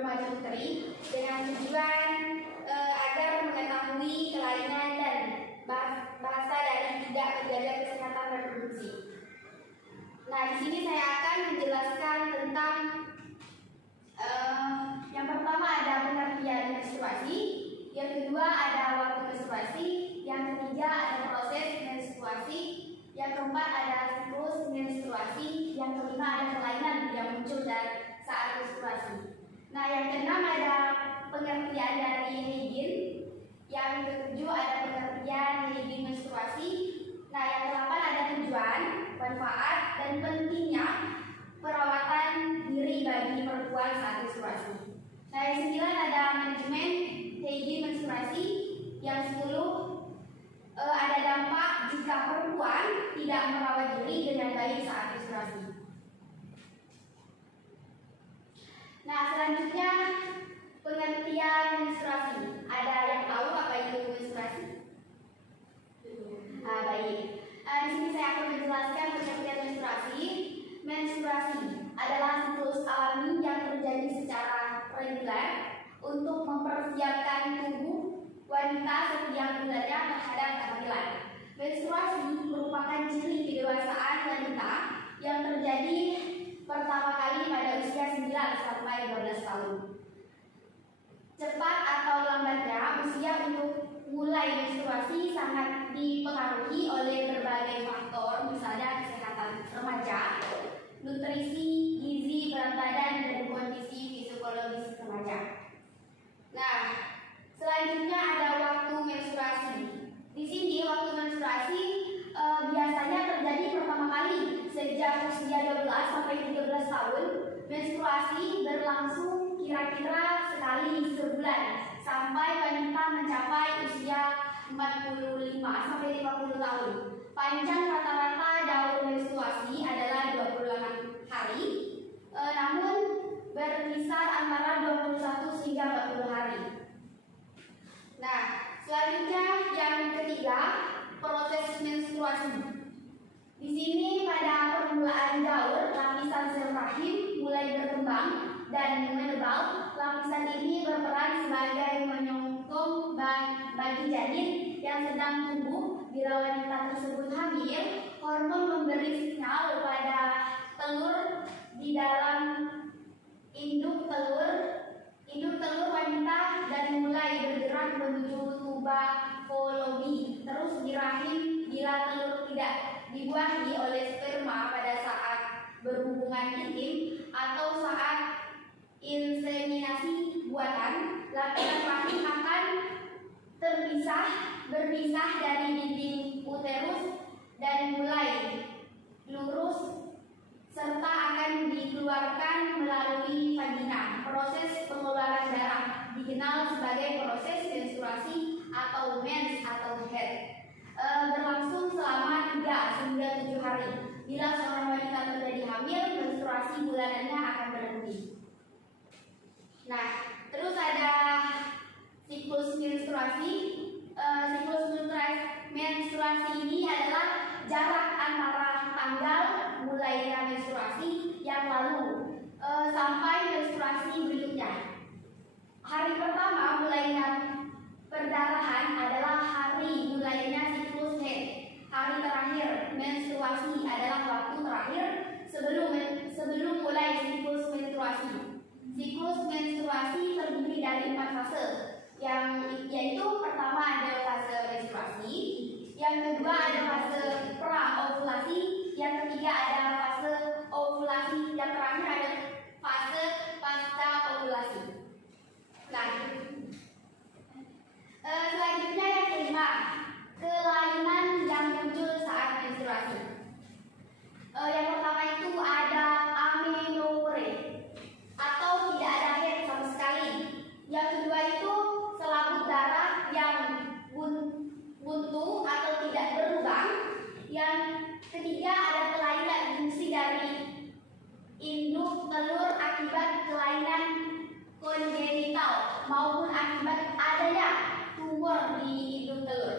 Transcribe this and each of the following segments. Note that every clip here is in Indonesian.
remaja putri dengan tujuan agar mengetahui kelainan dan bahasa dari tidak menjaga kesehatan reproduksi. Nah, di sini saya akan menjelaskan tentang yang pertama ada pengertian menstruasi, yang kedua ada waktu menstruasi, yang ketiga ada proses menstruasi, yang keempat ada siklus menstruasi, yang kelima ada kelainan yang muncul dari saat menstruasi. Nah, yang keenam ada pengertian dari hygiene, yang ketujuh ada pengertian hygiene menstruasi. Nah, yang kedelapan ada tujuan, manfaat, dan pentingnya perawatan diri bagi perempuan saat menstruasi. Nah, yang 9 ada manajemen hygiene menstruasi. Yang 10 ada dampak jika perempuan tidak merawat diri dengan baik saat menstruasi. Nah, selanjutnya pengertian menstruasi. Ada yang tahu apa itu menstruasi? Baik. Di sini saya akan menjelaskan pengertian menstruasi. Menstruasi adalah siklus alami yang terjadi secara reguler untuk mempersiapkan tubuh wanita setiap bulannya terhadap kehamilan. Menstruasi merupakan ciri kedewasaan wanita yang terjadi pertama kali pada usia 9 sampai 12 tahun. Cepat atau lambatnya usia untuk mulai menstruasi sangat dipengaruhi oleh berbagai faktor, misalnya kesehatan remaja, nutrisi, gizi, berat badan, dan kondisi psikologis remaja. Nah, selanjutnya ada waktu menstruasi. Di sini waktu menstruasi biasanya terjadi pertama kali sejak usia 12 sampai 13 tahun. Menstruasi berlangsung kira-kira sekali sebulan sampai wanita mencapai usia 45 sampai 50 tahun. Panjang rata-rata daur menstruasi adalah 28 hari, namun berkisar antara 21 hingga 40 hari. Nah, selanjutnya yang ketiga, proses menstruasi. Di sini pada permulaan daur, lapisan sel rahim mulai berkembang dan menebal. Lapisan ini berperan sebagai menyokong bagi janin yang sedang tumbuh. Bila wanita tersebut hamil, hormon memberi sinyal pada telur di dalam induk telur wanita dan mulai bergerak menuju tuba falopi, terus di rahim bila telur tidak dibuahi oleh sperma pada saat berhubungan intim atau saat inseminasi buatan, lapisan rahim akan berpisah dari dinding uterus dan mulai lurus serta akan dikeluarkan melalui vagina. Proses pengeluaran darah dikenal sebagai proses menstruasi atau mens atau head. Berlangsung selama 3 hingga 7 hari. Bila seorang wanita terjadi hamil, menstruasi bulanannya akan berhenti. Nah, terus ada siklus menstruasi. Siklus menstruasi ini adalah jarak antara tanggal mulainya menstruasi yang lalu sampai menstruasi berikutnya. Hari pertama mulainya perdarahan adalah hari mulainya siklus head. Hari terakhir menstruasi adalah waktu terakhir sebelum mulai siklus menstruasi. Siklus menstruasi terdiri dari 4 fase, yaitu pertama ada fase menstruasi, yang kedua ada fase pra-ovulasi, yang ketiga ada fase ovulasi, yang terakhir ada fase pasca ovulasi. Nah, selanjutnya yang kelima, kelainan yang muncul saat menstruasi. Yang pertama itu ada amenorre atau tidak ada head sama sekali. Yang kedua itu selaput darah yang buntu atau tidak berlubang. Yang ketiga ada kelainan fungsi dari induk telur akibat kelainan kongenital maupun akibat adanya tumor di induk telur.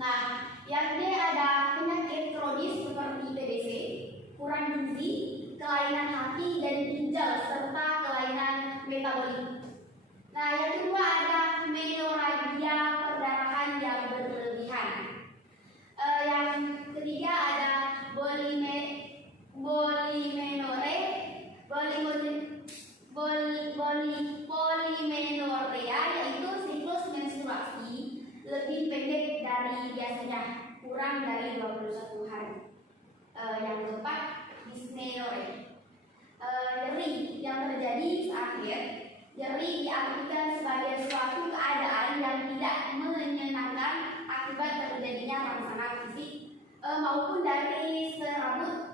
Nah, yang D ada penyakit kronis seperti TBC, kurang gizi, kelainan hati dan ginjal serta kelainan metabolik. Nah, yang kedua ada menorragia perdarahan yang berlebihan. Yang ketiga ada polimenorrea, yaitu siklus menstruasi lebih pendek dari biasanya, kurang dari 21 hari. Yang keempat, dysmenorrhea. Nyeri yang terjadi saat haid. Nyeri diartikan sebagai suatu keadaan yang tidak menyenangkan akibat terjadinya rangsangan fisik maupun dari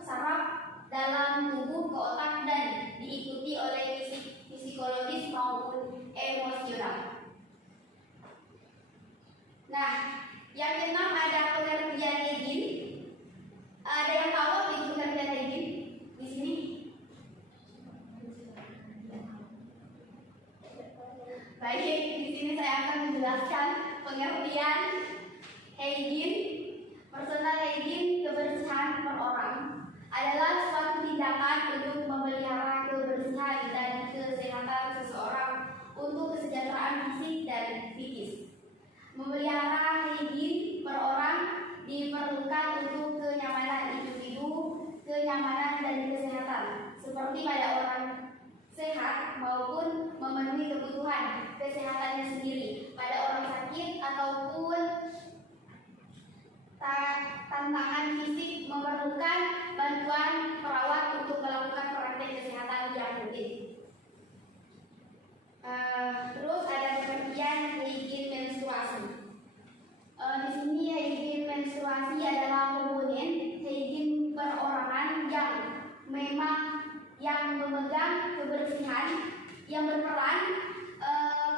saraf dalam tubuh ke otak dan diikuti oleh psikologis maupun emosional. Nah, yang keenam ada pengertian hygiene. Ada yang tahu apa itu pengertian hygiene di sini? Baik, di sini saya akan menjelaskan pengertian hygiene. Personal hygiene, kebersihan per orang, adalah suatu tindakan untuk memelihara kebersihan dan kesehatan seseorang untuk kesejahteraan fisik dan psikis. Memelihara hygiene per orang diperlukan untuk kenyamanan individu, kenyamanan dan kesehatan, seperti pada orang sehat maupun memenuhi kebutuhan kesehatannya sendiri pada orang sakit ataupun tantangan fisik memerlukan bantuan perawat untuk melakukan praktek kesehatan yang rutin. Terus ada pengertian hygiene menstruasi. Di sini hygiene menstruasi adalah komponen hygiene perorangan yang memegang kebersihan, yang berperan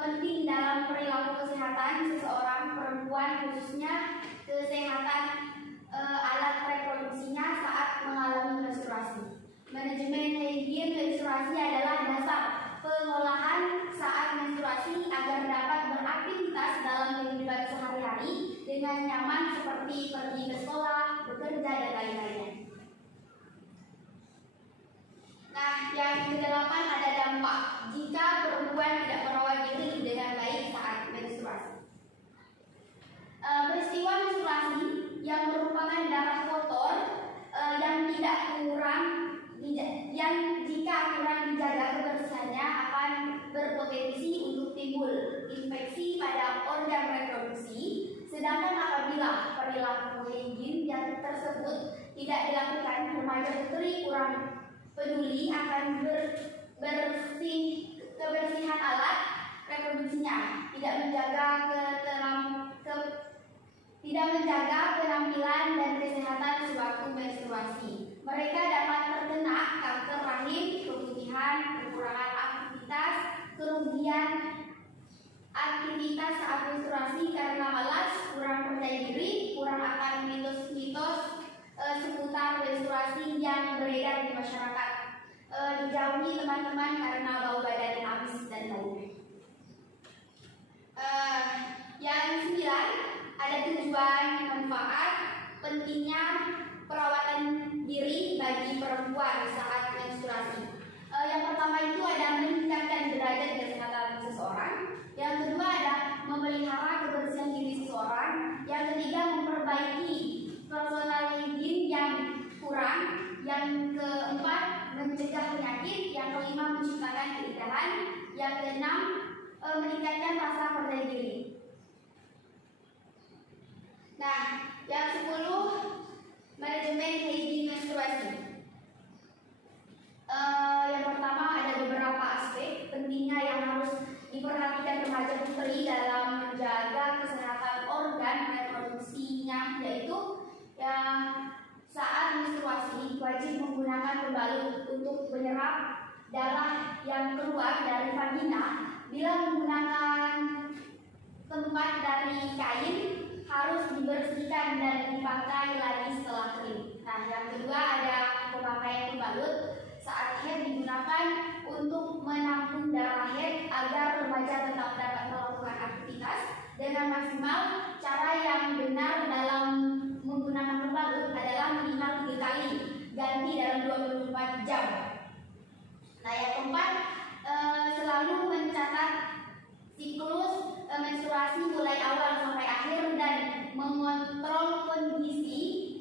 penting dalam perilaku kesehatan seseorang perempuan, khususnya kesehatan alat reproduksinya saat mengalami menstruasi. Manajemen hygiene menstruasi adalah dasar pengolahan saat menstruasi agar dapat beraktivitas dalam kehidupan sehari-hari dengan nyaman, seperti pergi ke sekolah, bekerja, dan lain-lainnya. Nah, yang kedelapan ada dampak jika perempuan tidak merawat diri dengan baik saat menstruasi. Peristiwa menstruasi yang merupakan darah kotor yang jika kurang dijaga kebersihannya akan berpotensi untuk timbul infeksi pada organ reproduksi. Sedangkan apabila perilaku hygiene yang tersebut tidak dilakukan, remaja putri kurang peduli akan kebersihan alat reproduksinya, tidak menjaga penampilan dan kesehatan sewaktu menstruasi. Mereka dapat terkena kanker rahim, keputihan, kekurangan aktivitas, kerugian aktivitas saat menstruasi karena malas, kurang percaya diri, kurang akan mitos-mitos seputar menstruasi yang beredar di masyarakat. Dijauhi teman-teman karena bau badan yang amis dan lainnya. Yang 9 ada tujuan, manfaat, pentingnya perawatan diri bagi perempuan saat menstruasi. Yang pertama itu ada meningkatkan derajat kesehatan seseorang. Yang kedua ada memelihara kebersihan diri seseorang. Yang ketiga memperbaiki personal hygiene yang kurang. Yang keempat mencegah penyakit. Yang kelima menciptakan keindahan. Yang keenam meningkatkan rasa percaya diri. Nah, yang 10 manajemen hygiene menstruasi. Yang pertama ada beberapa aspek pentingnya yang harus diperhatikan remaja putri dalam menjaga kesehatan organ reproduksinya, yaitu yang saat menstruasi wajib menggunakan pembalut untuk menyerap darah yang keluar dari vagina. Bila menggunakan tempat dari kain harus dibersihkan dan dipakai lagi setelah kering. Nah, yang kedua ada pemakaian pembalut saat haid digunakan untuk menampung darah haid agar remaja tetap dapat melakukan aktivitas dengan maksimal. Cara yang benar dalam menggunakan pembalut adalah minimal 3 kali ganti dalam 24 jam. Nah, yang keempat selalu siklus menstruasi mulai awal sampai akhir dan mengontrol kondisi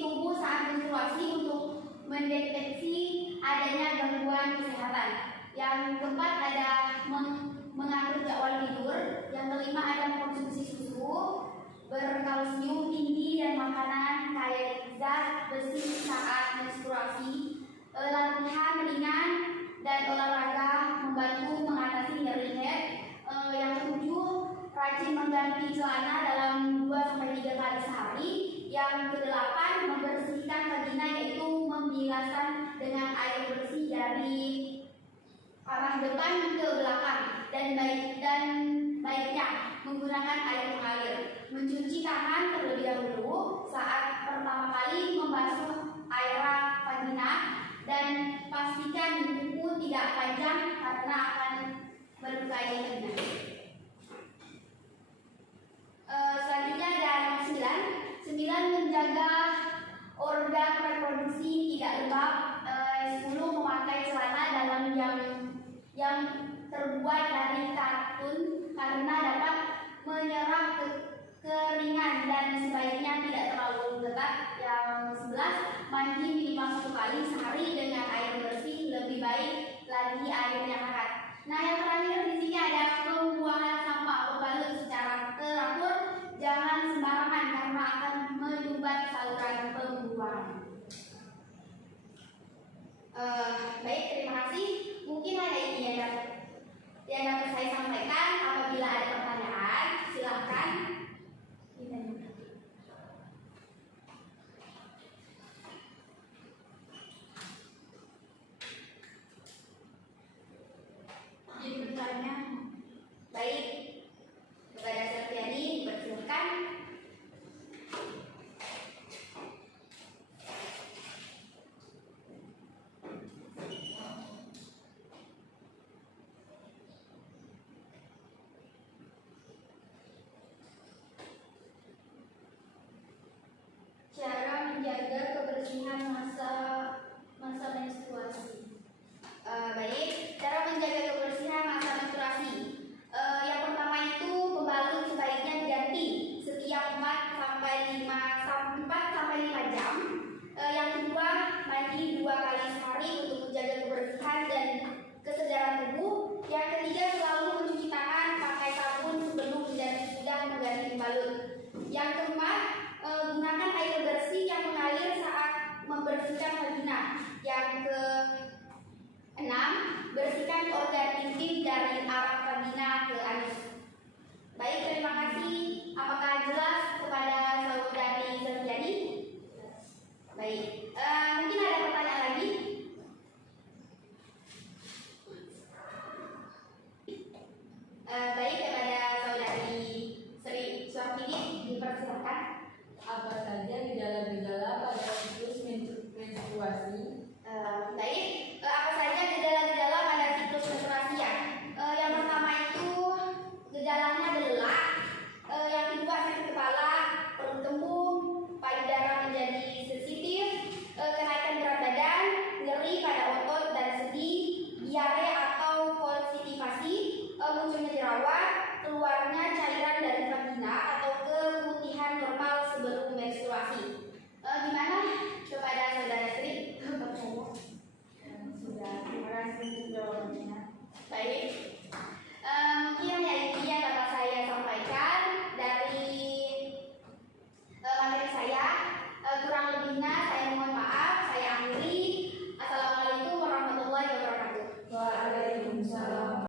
tubuh saat menstruasi untuk mendeteksi adanya gangguan kesehatan. Yang keempat ada mengatur jadwal tidur. Yang kelima ada mengkonsumsi susu berkalsium tinggi dan makanan kaya zat besi saat menstruasi. Latihan ringan dan olahraga membantu mengatasi nyeri head. Yang ketujuh, rajin mengganti celana dalam 2-3 kali sehari. Yang kedelapan, membersihkan vagina yaitu membilaskan dengan air bersih dari arah depan ke belakang dan baiknya menggunakan air mengalir. Mencuci tangan terlebih dahulu saat pertama kali membasuh area vagina dan pastikan kuku tidak panjang karena akan melukai vagina. Selanjutnya ada nomor 9, menjaga organ reproduksi tidak lembab. 10, memakai celana dalam yang terbuat dari katun karena dapat menyerap keringan dan sebaiknya tidak terlalu ketat. Yang 11, mandi minimal 1 kali sehari dengan air bersih, lebih baik lagi air yang hangat. Nah, yang